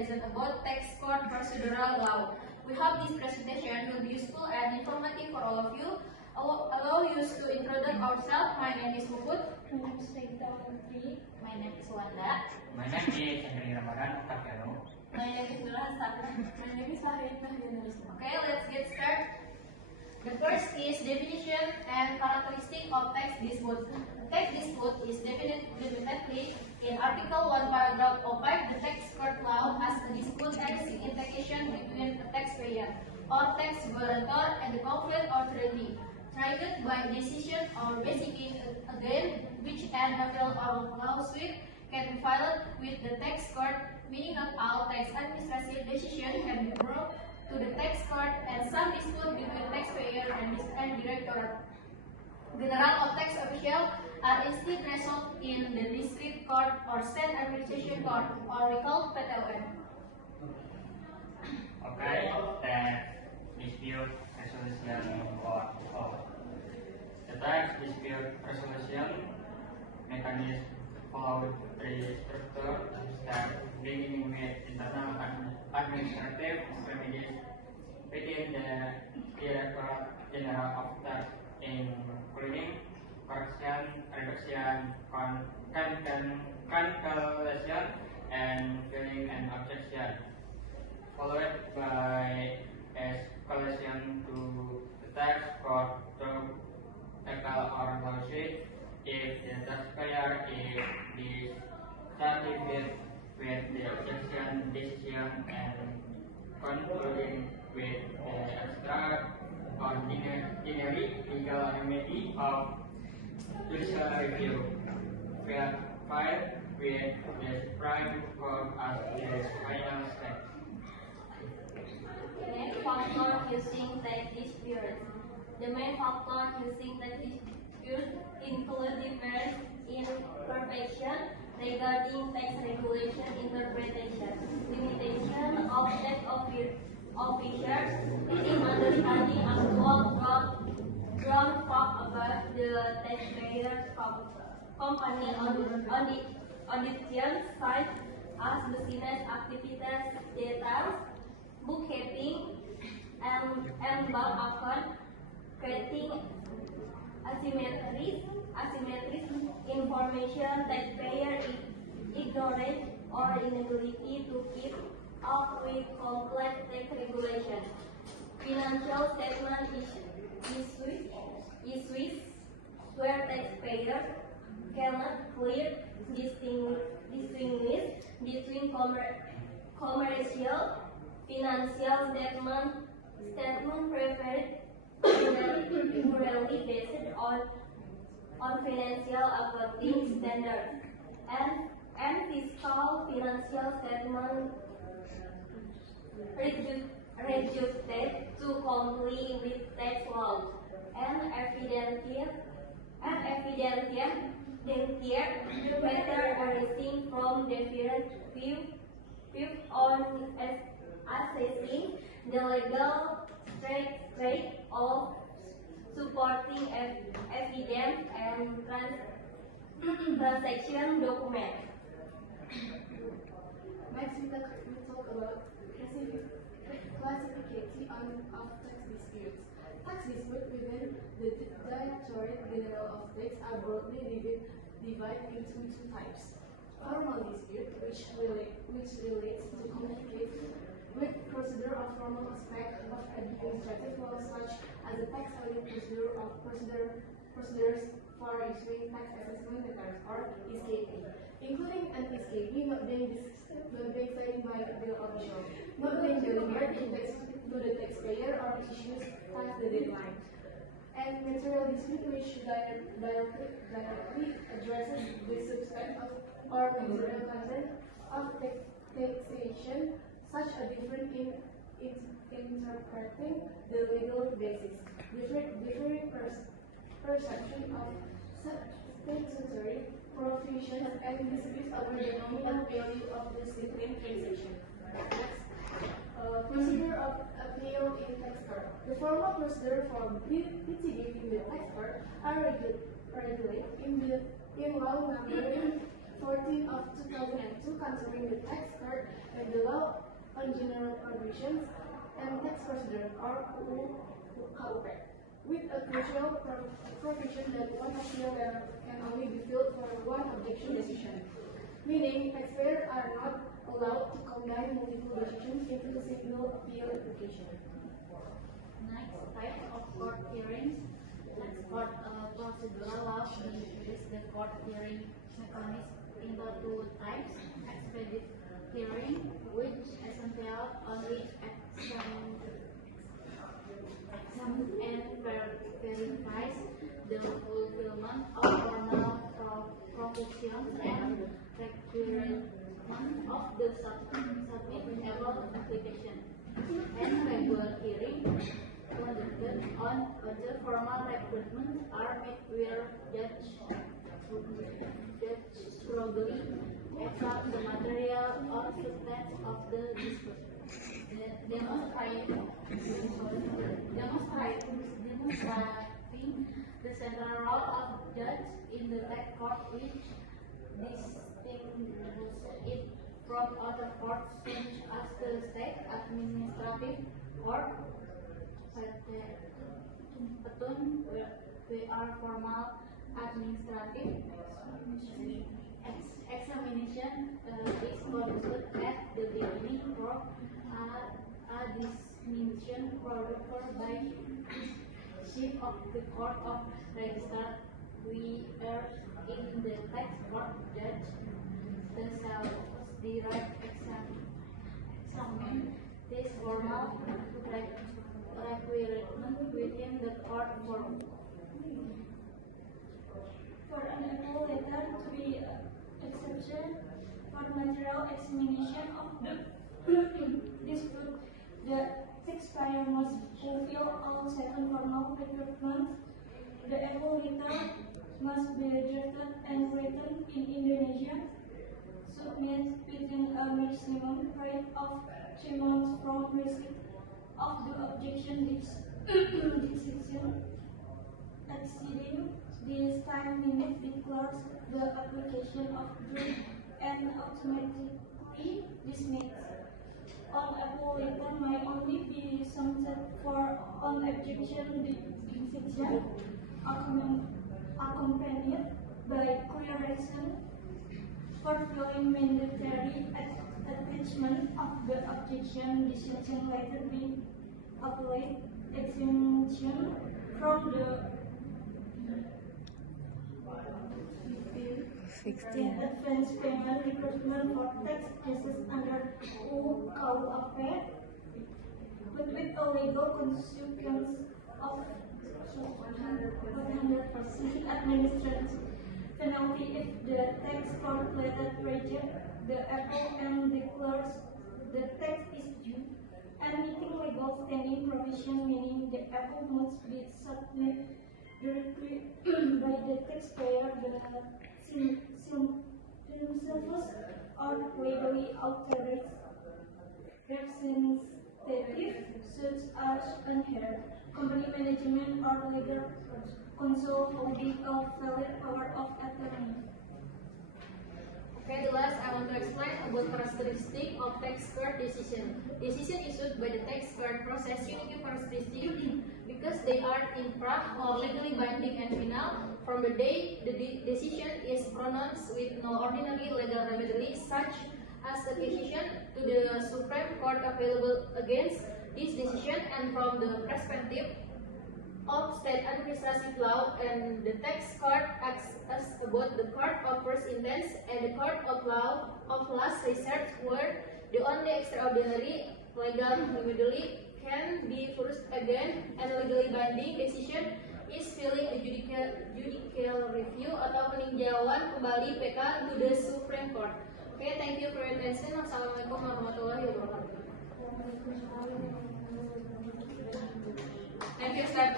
comparison about tax court procedural law. We hope this presentation will be useful and informative for all of you. Allow us to introduce ourselves. My name is Puput. My name is Rita. My name is Wanda. My name is Henry Ramadan Octaviano. My name is Nurul Hastana. My name is Farid Nahdien. Okay, let's get started. The first is definition and characteristic of tax dispute. Tax dispute is defined limitedly in Article 1, Paragraph 5. The tax court law as a dispute and signification between the taxpayer or tax guarantor and the corporate authority, triggered by decision or basically again which an appeal or lawsuit can be filed with the tax court, meaning not all tax administrative decisions can be brought to the tax court, and some dispute between taxpayer and directorate general of tax official are instead resolved in the district court or state administration court, or we call PTOM. Okay, tax dispute resolution court. The tax dispute resolution mechanism follow three structure step, beginning with internal administrative remedies within the Directorate General of Tax, including correction, reduction, cancellation, and filing an objection, followed by escalation to the tax court to tackle or lawsuit if the taxpayer is dissatisfied with the objection decision and concluding with the extraordinary legal remedy of judicial review, filed with the Supreme Court as the final step. Main factor using tax dispute. The main factor using tax dispute include difference in interpretation regarding tax regulation interpretation, limitation of tax officers in understanding actual ground fact about the taxpayer's company on the side as business activities details, bookkeeping, and bank account, creating asymmetries information taxpayer ignorance or inability to keep up with complex tax regulation. Financial statement issues where taxpayer cannot clearly distinguish between commercial financial statement primarily based on financial accounting standards and fiscal financial statement registered to comply with tax laws and evidential matter arising from different views on assessing the legal strength of supporting evidence and transaction documents. Next, we talk about classification of tax disputes. Tax disputes within the Directorate General of Tax are broadly divided into two types. Formal dispute, which relates to conflict with procedure or formal aspect of administrative law, such as the tax audit procedure of procedures for issuing tax assessment returns, or SKP, including an SKP not being signed by the official, not being delivered to the taxpayer or issues past the deadline, and material dispute which directly addresses the substance of or material content of taxation, such a difference in interpreting the legal basis, differing perception of statutory provisions, and disputes over the nominal value of the discipline transaction. Procedure of appeal in tax court. The formal procedure for litigating in the tax court are regulated in law number 14 of 2002 concerning the tax code and the law on general provisions and tax procedure or UKUP, with a crucial provision that one appeal can only be filed for one objection decision, meaning taxpayers are not allowed to combine multiple decisions into a single appeal application. Next type of court hearings. Next court procedural law divides the court hearing mechanism into two types: expedite hearing, which essentially only examine and verifies the fulfillment of formal provisions and requirement of the submittable application, and regular hearing conducted on other formal requirements are met where judge strongly examine the material or substance of the dispute. Demonstrating the central role of judge in the tax court, which distinguishes it from other courts such as the state administrative court, they are formal administrative examination is conducted at the beginning for a distinction provided by chief of the court of register, where in the tax court judge themselves direct examine this formal requirement within the court form. For an appeal letter to be exception for material examination of the dispute, the taxpayer must fulfill all 7 formal requirements. The appeal letter must be drafted and written in Indonesia, submitted within a maximum period of 3 months from receipt of the objection decision. Exceeding this time limit declares the application of proof and automatically dismissed. On appeal letter may only be submitted for on objection decision accompanied by clearation fulfilling mandatory attachment of the objection decision later being applied exemption from the 16. advance payment requirement for tax cases under UKUP, but with a legal consequence of 100% administrative penalty if the tax court later rejects the appeal and declares the tax is due. And meeting legal standing provision, meaning the appeal must be submitted directly by the taxpayer themselves or legally authorized representative such as her company management or legal counsel holding a valid power of attorney. Okay, the last I want to explain about characteristic of tax court decision. Decision issued by the tax court process unique characteristic because they are infra or legally binding and final from the day the decision is pronounced with no ordinary legal remedy such as a petition to the Supreme Court available against this decision, and from the perspective of state administrative law, and the tax court acts as both the court of first instance and the court of law of last resort, where the only extraordinary legal remedy can be forced again, and legally binding decision is filing a judicial review atau peninjauan kembali PK to the Supreme Court. Okay, thank you for your attention. Wassalamualaikum warahmatullahi wabarakatuh. Thank you, Ustaz.